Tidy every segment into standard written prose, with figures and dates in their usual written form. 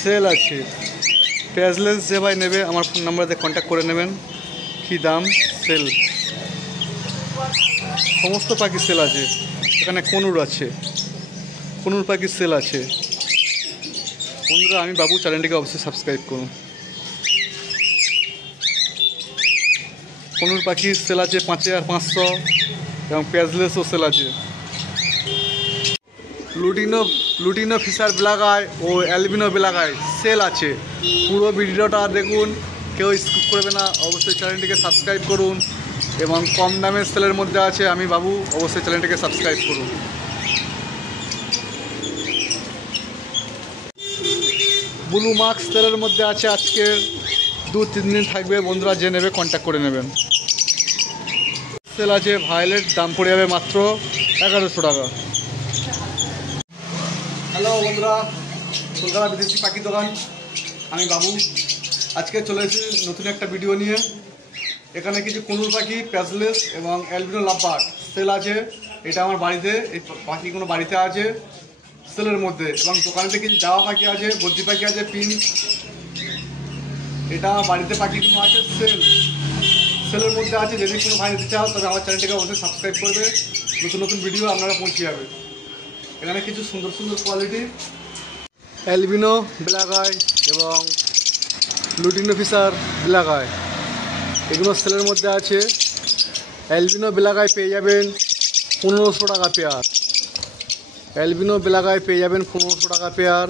Sell আছে প্যাজলেস যে ভাই নেবে আমার ফোন নাম্বারে কন্ট্যাক্ট করে নেবেন। কী দাম সেল, সমস্ত পাখি সেল আছে। এখানে কনুর আছে, কনুর পাখির সেল আছে। বন্ধুরা আমি বাবু, চ্যানেলটিকে অবশ্যই সাবস্ক্রাইব করুন। কনুর পাখির সেল আছে 5500 এবং প্যাজলেসও সেল আছে। লুটিনো ফিশার ব্ল্যাক আই ও অ্যালবিনো ব্ল্যাক আই সেল আছে। পুরো ভিডিওটা দেখুন, কেউ স্কিপ করবে না। অবশ্যই চ্যানেলটিকে সাবস্ক্রাইব করুন এবং কম দামের সেলের মধ্যে আছে আমি বাবু, অবশ্যই চ্যানেলটিকে সাবস্ক্রাইব করুন। ব্লু মার্কস সেলের মধ্যে আছে, আজকে 2-3 দিন থাকবে। বন্ধুরা যে নেবে কন্ট্যাক্ট করে নেবেন। সেল আছে ভায়োলেট, দাম পড়ে যাবে মাত্র 1100 টাকা। হ্যালো বন্ধুরা, কলকাতা বিদেশি পাখি দোকান, আমি বাবু। আজকে চলে এসেছি নতুন একটা ভিডিও নিয়ে। এখানে কিছু কনুর পাখি, প্যাজলেস এবং অ্যালবিনো লাভবার্ড সেল আছে। এটা আমার বাড়িতে, এই পাখিগুলো বাড়িতে আছে সেলের মধ্যে। এবং দোকানেতে কিছু জাওয়া পাখি আছে, বদ্রি পাখি আছে, পিঙ্ক। এটা আমার বাড়িতে পাখিগুলো আছে সেলের মধ্যে আছে। যদি কোনো ভাই নিতে চাও তবে আমার চ্যানেলটিকে অবশ্যই সাবস্ক্রাইব করবে। নতুন নতুন ভিডিও আপনারা পৌঁছে যাবে। এখানে কিছু সুন্দর সুন্দর কোয়ালিটি অ্যালবিনো ব্ল্যাক আই এবং লুটিনো ফিশার ব্ল্যাক আই, এগুলো সেলের মধ্যে আছে। অ্যালবিনো ব্ল্যাক আই পেয়ে যাবেন 1500 টাকা পেয়ার। অ্যালবিনো ব্ল্যাক আই পেয়ে যাবেন 1500 টাকা পেয়ার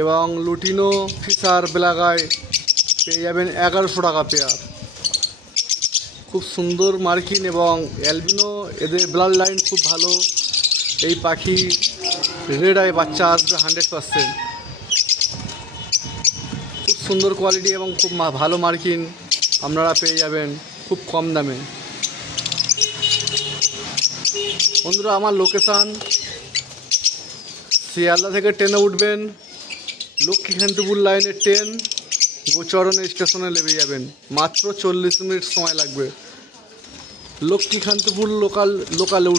এবং লুটিনো ফিশার ব্ল্যাক আই পেয়ে যাবেন 1100 টাকা পেয়ার। খুব সুন্দর মার্কিন এবং অ্যালবিনো, এদের ব্লাড লাইন খুব ভালো। এই পাখি রেড আই বাচ্চা আসবে 100%। খুব সুন্দর কোয়ালিটি এবং খুব ভালো মার্কিন আপনারা পেয়ে যাবেন খুব কম দামে। বন্ধুরা আমার লোকেশান শিয়ালদা থেকে ট্রেনে উঠবেন, লক্ষ্মীকান্তপুর লাইনে ট্রেন, গোচরণ স্টেশনে নেমে যাবেন। মাত্র 40 মিনিট সময় লাগবে। লক্ষ্মীকান্তপুর লোকালে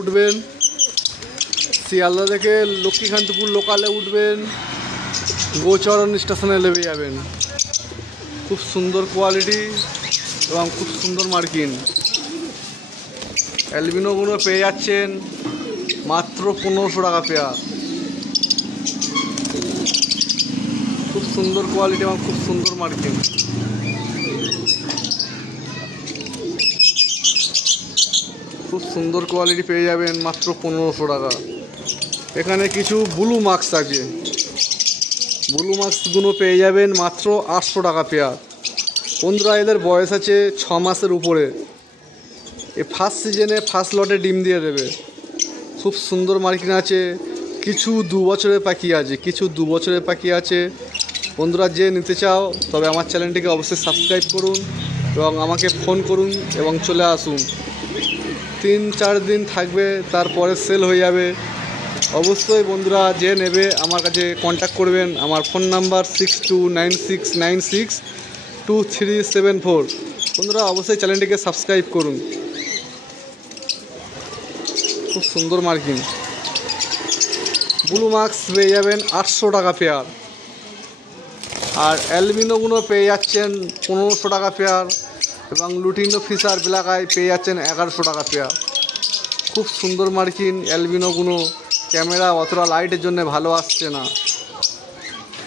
উঠবেন। শিয়ালদা থেকে লক্ষ্মীকান্তপুর লোকালে উঠবেন, গোচরণ স্টেশনে নেমে যাবেন। খুব সুন্দর কোয়ালিটি এবং খুব সুন্দর মার্কিন অ্যালবিনোগুলো পেয়ে যাচ্ছেন মাত্র 1500 টাকা পেয়ার। খুব সুন্দর কোয়ালিটি এবং খুব সুন্দর মার্কিন। খুব সুন্দর কোয়ালিটি পেয়ে যাবেন মাত্র 1500 টাকা। এখানে কিছু ব্লু মার্কস আছে, ব্লু মার্কসগুলো পেয়ে যাবেন মাত্র 800 টাকা পেয়ার। বন্ধুরা এদের বয়স আছে 6 মাসের উপরে। এ ফার্স্ট সিজনে ফার্স্ট লটে ডিম দিয়ে দেবে। খুব সুন্দর মার্কিন আছে। কিছু 2 বছরের পাখি আছে। বন্ধুরা যে নিতে চাও তবে আমার চ্যানেলটিকে অবশ্যই সাবস্ক্রাইব করুন এবং আমাকে ফোন করুন এবং চলে আসুন। 3-4 দিন থাকবে, তারপরে সেল হয়ে যাবে। অবশ্যই বন্ধুরা যে নেবে আমার কাছে কন্ট্যাক্ট করবেন। আমার ফোন নাম্বার 6296962374। বন্ধুরা অবশ্যই চ্যানেলটিকে সাবস্ক্রাইব করুন। খুব সুন্দর মার্কিন ব্লু মার্কস পেয়ে যাবেন 800 টাকা পেয়ার। আর অ্যালবিনোগুলো পেয়ে যাচ্ছেন 1500 টাকা পেয়ার এবং লুটিনো ফিশার ব্ল্যাক আই পেয়ে যাচ্ছেন 1100 টাকা পেয়ার। খুব সুন্দর মার্কিন অ্যালবিনোগুলো। ক্যামেরা অতটা লাইটের জন্য ভালো আসছে না।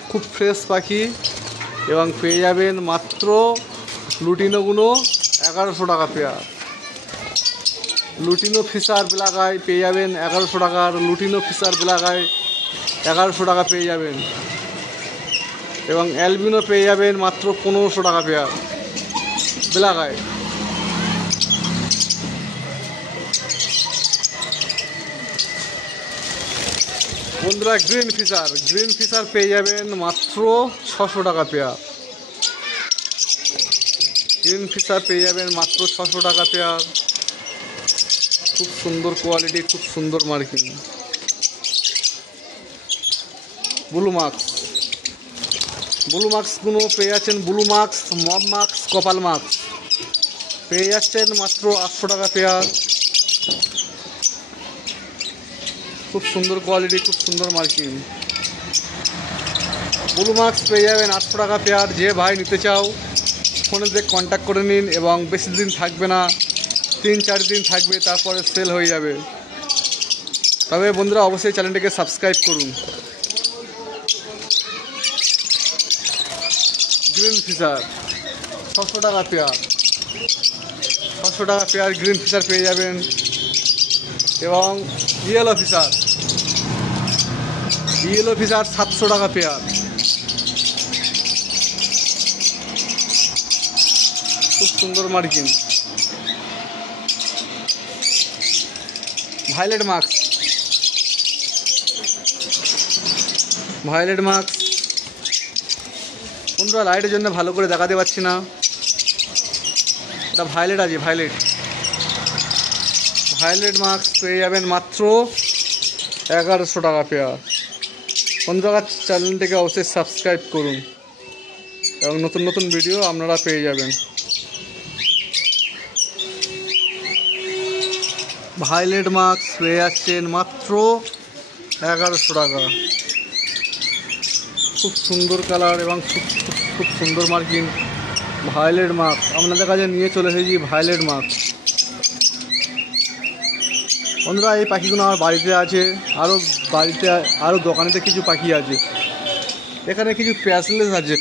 খুব ফ্রেশ পাখি এবং পেয়ে যাবেন মাত্র লুটিনোগুলো 1100 টাকা pair. Lutino fischer black eye পেয়ে যাবেন 1100 টাকার। লুটিনো ফিশার ব্ল্যাক আই 1100 টাকা পেয়ে যাবেন এবং অ্যালবিনো পেয়ে যাবেন মাত্র 1500 টাকা পেয়ার ব্ল্যাক আই। বন্ধুরা গ্রিন ফিশার পেয়ে যাবেন মাত্র 600 টাকা পেয়ার। গ্রিন ফিশার পেয়ে যাবেন মাত্র 600 টাকা পেয়ার। খুব সুন্দর কোয়ালিটি, খুব সুন্দর মার্কিং। ব্লু মার্কসগুলো পেয়ে যাচ্ছেন। ব্লু মার্কস, মব মার্কস কপাল মাস্ক পেয়ে যাচ্ছেন মাত্র 800 টাকা পেয়ার। খুব সুন্দর কোয়ালিটি, খুব সুন্দর মার্কিং। ব্লু মাস্ক পেয়ে যাবেন 800 টাকা পেয়ার। যে ভাই নিতে চাও ফোনেতে কন্ট্যাক্ট করে নিন, এবং বেশি দিন থাকবে না, 3-4 দিন থাকবে, তারপরে সেল হয়ে যাবে। তবে বন্ধুরা অবশ্যই চ্যানেলটিকে সাবস্ক্রাইব করুন। গ্রিন ফিশার 600 টাকা পেয়ার, 600 টাকা পেয়ার গ্রিন ফিশার পেয়ে যাবেন। এবং ইয়েলো ফিশার 700 টাকা পেয়ার। খুব সুন্দর মার্কিং। ভায়োলেট মাস্ক বন্ধুরা লাইটের জন্য ভালো করে দেখাতে পারছি না, এটা ভায়োলেট আছে। ভায়োলেট মাস্ক পেয়ে যাবেন মাত্র 1100 টাকা পেয়ার। বন্ধুরা চ্যানেলটিকে অবশ্যই সাবস্ক্রাইব করুন, এবং নতুন নতুন ভিডিও আপনারা পেয়ে যাবেন। ভায়োলেট মাস্ক পেয়ে যাচ্ছেন মাত্র 1100 টাকা। খুব সুন্দর কালার এবং খুব সুন্দর মার্কিং। ভায়োলেট মাস্ক আপনাদের কাছে নিয়ে চলে এসেছি। ভায়োলেট মাস্ক বন্ধুরা এই পাখিগুলো আমার বাড়িতে আছে, আরও দোকানেতে কিছু পাখি আছে। এখানে কিছু প্যাসলেস আছে,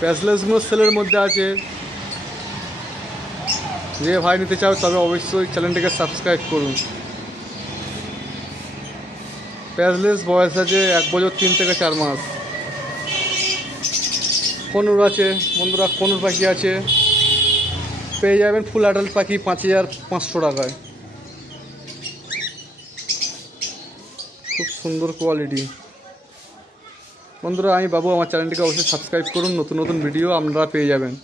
প্যাসলেসগুলো সেলের মধ্যে আছে। যে ভাই নিতে চাও তবে অবশ্যই চ্যানেলটিকে সাবস্ক্রাইব করুন। প্যাসলেস বয়স আছে 1 বছর 3 থেকে 4 মাস। কনুর আছে বন্ধুরা, কনুর পাখি আছে, পেয়ে যাবেন ফুল অ্যাডাল্ট পাখি 5500 টাকায়। খুব সুন্দর কোয়ালিটি। বন্ধুরা আমি বাবু, আমার চ্যানেলটিকে অবশ্যই সাবস্ক্রাইব করুন, নতুন নতুন ভিডিও আপনারা পেয়ে যাবেন।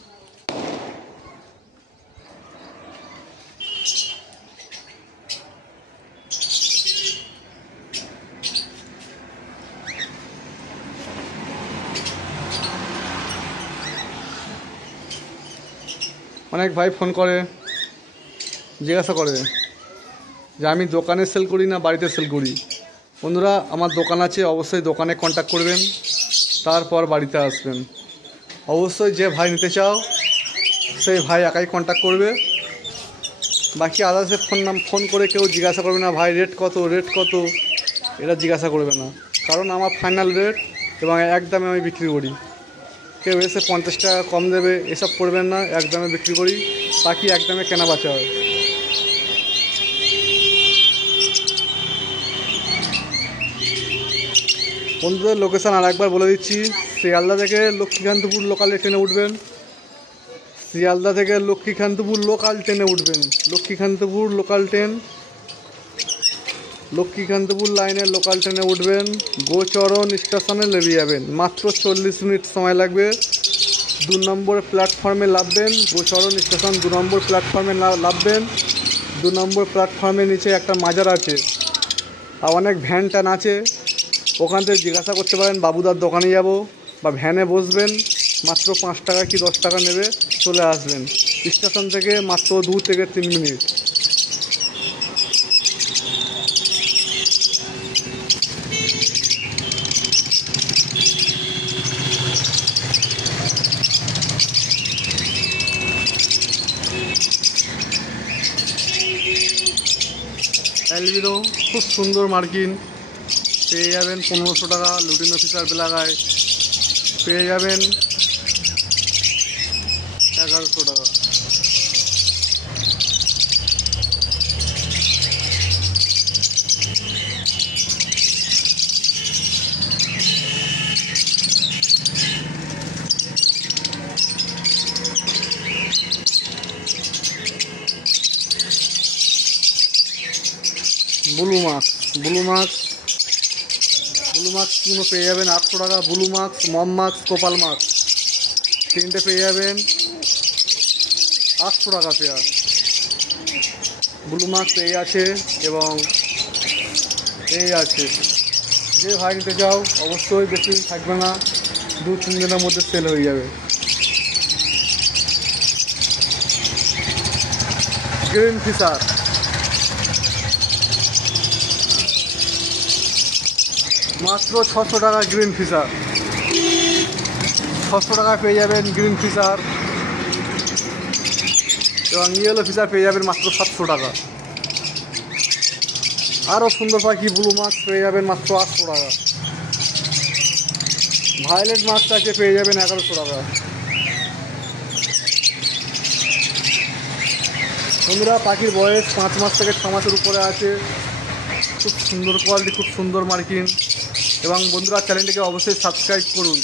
অনেক ভাই ফোন করে জিজ্ঞাসা করে যে আমি দোকানে সেল করি না বাড়িতে সেল করি। বন্ধুরা আমার দোকান আছে, অবশ্যই দোকানে কন্ট্যাক্ট করবেন, তারপর বাড়িতে আসবেন। অবশ্যই যে ভাই নিতে চাও সেই ভাই একাই কন্ট্যাক্ট করবে। বাকি আদার্সে ফোন করে কেউ জিজ্ঞাসা করবে না ভাই রেট কত এটা জিজ্ঞাসা করবে না, কারণ আমার ফাইনাল রেট এবং একদমে আমি বিক্রি করি। কেউ এসে 50 টাকা কম দেবে এসব করবেন না, একদমে বিক্রি করি। পাখি একদমে কেনা বাঁচা হয়। বন্ধুদের লোকেশান আর একবার বলে দিচ্ছি, শিয়ালদা থেকে লক্ষ্মীকান্তপুর লোকালে ট্রেনে উঠবেন। শিয়ালদা থেকে লক্ষ্মীকান্তপুর লোকাল ট্রেনে উঠবেন। লক্ষ্মীকান্তপুর লোকাল ট্রেন, লক্ষ্মীকান্তপুর লাইনের লোকাল ট্রেনে উঠবেন। গোচরণ স্টেশনে নেমে যাবেন, মাত্র 40 মিনিট সময় লাগবে। 2 নম্বর প্ল্যাটফর্মে নামবেন। গোচরণ স্টেশন 2 নম্বর প্ল্যাটফর্মে নামবেন। 2 নম্বর প্ল্যাটফর্মের নিচে একটা মাজার আছে, আর অনেক ভ্যান ট্যান আছে, ওখান থেকে জিজ্ঞাসা করতে পারেন বাবুদার দোকানে যাব, বা ভ্যানে বসবেন, মাত্র 5 টাকা কি 10 টাকা নেবে, চলে আসবেন। স্টেশন থেকে মাত্র 2 থেকে 3 মিনিট। অ্যালবিনো খুব সুন্দর মার্কিন পেয়ে যাবেন 1500 টাকা। লুটিনো ফিশার বেলাগায় পেয়ে যাবেন 1100 টাকা। ব্লু মাস্ক কোনো পেয়ে যাবেন 800 টাকা। ব্লু মাস্ক, মম মাস্ক, কোপাল মাস্ক তিনটে পেয়ে যাবেন 800 টাকা পেয়ার। ব্লু মাস্ক এই আছে এবং এই আছে যে ভাই নিতে চাও অবশ্যই বেশি দিন থাকবে না, 2-3 দিনের মধ্যে সেল হয়ে যাবে। গ্রিন ফিশার মাত্র 600 টাকা। গ্রিন ফিশার 600 টাকা পেয়ে যাবেন গ্রিন ফিশার, এবং ইয়েলো ফিশার পেয়ে যাবেন মাত্র 700 টাকা। আরও সুন্দর পাখি ব্লু মাস্ক পেয়ে যাবেন মাত্র 800 টাকা। ভায়োলেট মাস্কটাকে পেয়ে যাবেন 1100 টাকা। বন্ধুরা পাখির বয়স 5 মাস থেকে 6 মাসের উপরে আছে, খুব সুন্দর কোয়ালিটি, খুব সুন্দর মার্কিং। এবং বন্ধুরা চ্যানেলটিকে অবশ্যই সাবস্ক্রাইব করুন,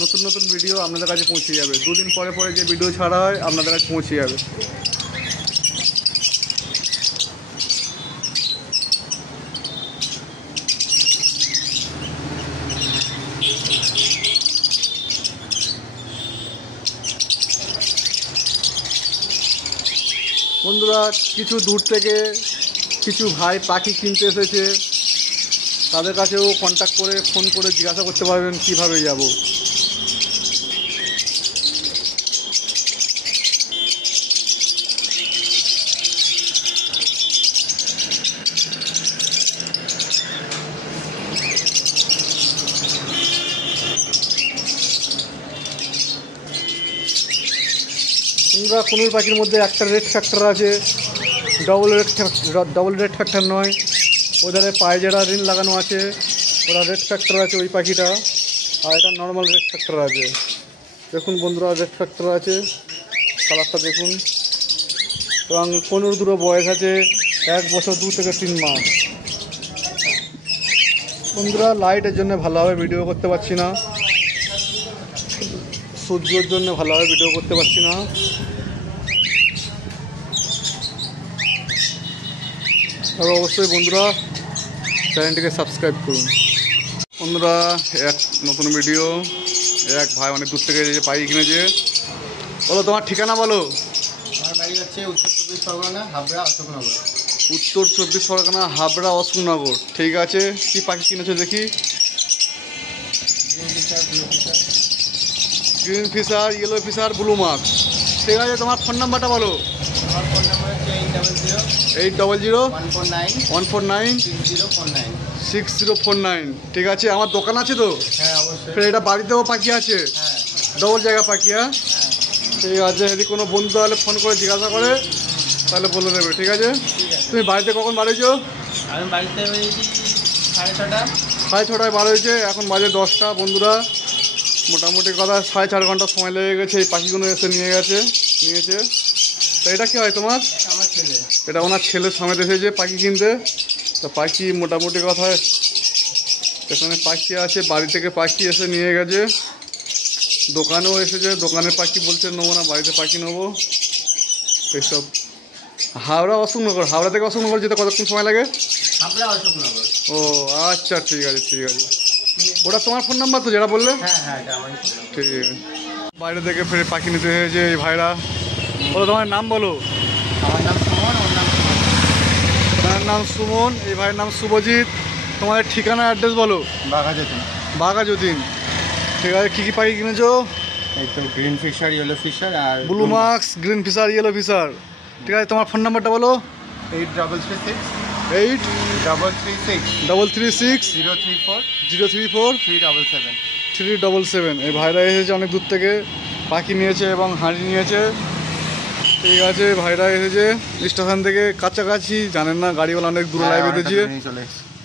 নতুন নতুন ভিডিও আপনাদের কাছে পৌঁছে যাবে। 2 দিন পরে পরে যে ভিডিও ছাড়া হয় আপনাদের কাছে পৌঁছে যাবে। বন্ধুরা কিছু দূর থেকে কিছু ভাই পাখি কিনতে এসেছে, তাদের কাছেও কন্ট্যাক্ট করে ফোন করে জিজ্ঞাসা করতে পারবেন কীভাবে যাব। বন্ধুরা কোনুর পাখির মধ্যে একটা রেড ফ্যাক্টর আছে, ডবল রেড ফ্যাক্টর নয়। ওধারে পায়ে যারা রিন লাগানো আছে ওরা রেড ফ্যাক্টর আছে ওই পাখিটা, আর এটা নর্মাল রেড ফ্যাক্টর আছে। দেখুন বন্ধুরা রেড ফ্যাক্টর আছে, কালারটা দেখুন। এবং কোনুর দুটো বয়স আছে 1 বছর 2 থেকে 3 মাস। বন্ধুরা লাইটের জন্য ভালোভাবে ভিডিও করতে পারছি না, সূর্যের জন্য ভালোভাবে ভিডিও করতে পারছি না। তবে অবশ্যই বন্ধুরা চ্যানেলটিকে সাবস্ক্রাইব করুন। বন্ধুরা এক নতুন ভিডিও, এক ভাই অনেক দূর থেকে যে পাখি কিনেছে। বলো তোমার ঠিকানা বলো। আমার বাড়ি হচ্ছে উত্তর 24 পরগনা, হাবড়া, অশোকনগর। উত্তর 24 পরগনা, হাবড়া, অশোকনগর। ঠিক আছে, কি পাখি কিনেছো দেখি? Green fisher, yellow fischer, blue mask. ঠিক আছে, তোমার ফোন নাম্বারটা বলো। আমার ফোন নাম্বার হচ্ছে 800 149 149 6049। ঠিক আছে, আমার দোকান আছে তো? হ্যাঁ অবশ্যই। ফের এটা বাড়িতেও পাখি আছে, হ্যাঁ ডবল জায়গা পাখি। হ্যাঁ হ্যাঁ ঠিক আছে, যদি কোনো বন্ধু তাহলে ফোন করে জিজ্ঞাসা করে তাহলে বলে দেবে। ঠিক আছে, ঠিক আছে। তুমি বাড়িতে কখন বাড়িয়েছো? আমি বাড়িতে হয়েছি 6:30। 6:30 বার হয়েছে, এখন বাজে 10টা। বন্ধুরা মোটামুটি কথা 4.5 ঘন্টা সময় লেগে গেছে এই পাখিগুলো এসে নিয়েছে। তো এটা কি হয় তোমার? আমার ছেলে। এটা ওনার ছেলের সমেত এসেছে পাখি কিনতে। তো পাখি মোটামুটি কথায় এখানে পাখি আছে, বাড়ি থেকে পাখি এসে নিয়ে গেছে, দোকানেও এসেছে। দোকানের পাখি বলছে নেবো না, বাড়িতে পাখি নেবো এইসব। হাওড়া অশোকনগর, হাওড়া থেকে অশোকনগর যেতে কতক্ষণ সময় লাগে? হাবড়া, অশোকনগর। ও আচ্ছা, ঠিক আছে ঠিক আছে। ওটা তোমার ফোন নাম্বার তো যেটা বললে? হ্যাঁ হ্যাঁ এটা আমারই ফোন নাম্বার। ঠিক আছে। বাইরে থেকে ফের পাখি নিতে হয়েছে এই ভাইরা। বলো তোমার নাম বলো। আমার নাম সুমন, ওর নাম সুমন। আপনার নাম সুমন, এই ভাইয়ের নাম শুভজিৎ। তোমাদের ঠিকানা অ্যাড্রেস বলো। বাঘা যতীন। ঠিক আছে, কী কী পাখি কিনেছো? এই তো গ্রিন ফিশার, ইয়েলো ফিশার আর blue mask, green fisher, yellow fisher. ঠিক আছে, তোমার ফোন নাম্বারটা বলো। 8336 8336034 377। 377। এই ভাইরা এসেছে অনেক দূর থেকে, পাখি নিয়েছে এবং হাঁড়ি নিয়েছে। ঠিক আছে, ভাইরা এসেছে স্টেশন থেকে কাছাকাছি, জানেন না গাড়িওয়ালা অনেক দূরে লাইভ বেঁধেছে,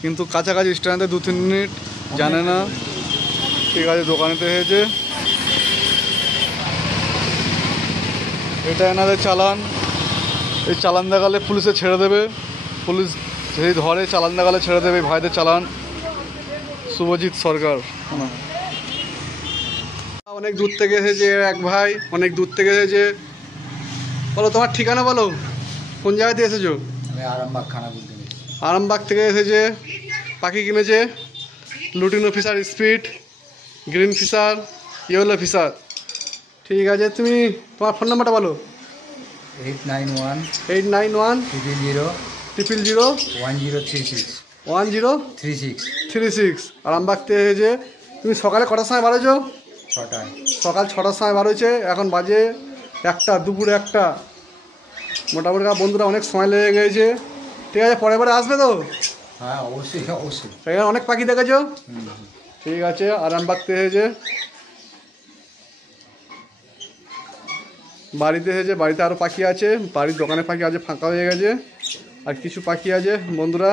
কিন্তু কাছাকাছি স্টেশন থেকে 2-3 মিনিট, জানে না। ঠিক আছে, দোকানেতে এসেছে। এটা এনাদের চালান, এই চালান দেখালে পুলিশে ছেড়ে দেবে, পুলিশ যদি ধরে চালান দেখালে ছেড়ে দেবে। ভাইদের চালান শুভজিৎ সরকার। অনেক দূর থেকে এসেছে এক ভাই, অনেক দূর থেকে এসেছে। বলো তোমার ঠিকানা বলো, কোন জায়গা দিয়ে এসেছো? আমি আরামবাগ, খানাকুল থেকে। আরামবাগ থেকে এসেছে, পাখি কিনেছে lutino fischer, speed, green fisher, yellow fisher. ঠিক আছে, তুমি তোমার ফোন নাম্বারটা বলো। 891 891 000 000 1036। 36 1036। আরামবাগ থেকে যে তুমি সকালে কটার সময় বাড়েছো? 6টায়। সকাল 6টার সময় বাড়ছে, এখন বাজে 1টা, দুপুরে 1টা। মোটামুটি বন্ধুরা অনেক সময় লেগে গেছে। ঠিক আছে, পরে আসবে তো? হ্যাঁ অবশ্যই অবশ্যই। এখানে অনেক পাখি দেখেছো? হুম। ঠিক আছে, আরামবাগ থেকে যে বাড়িতে এসেছে, বাড়িতে আরও পাখি আছে, বাড়ির দোকানে পাখি আছে, ফাঁকা হয়ে গেছে, আর কিছু পাখি আছে বন্ধুরা।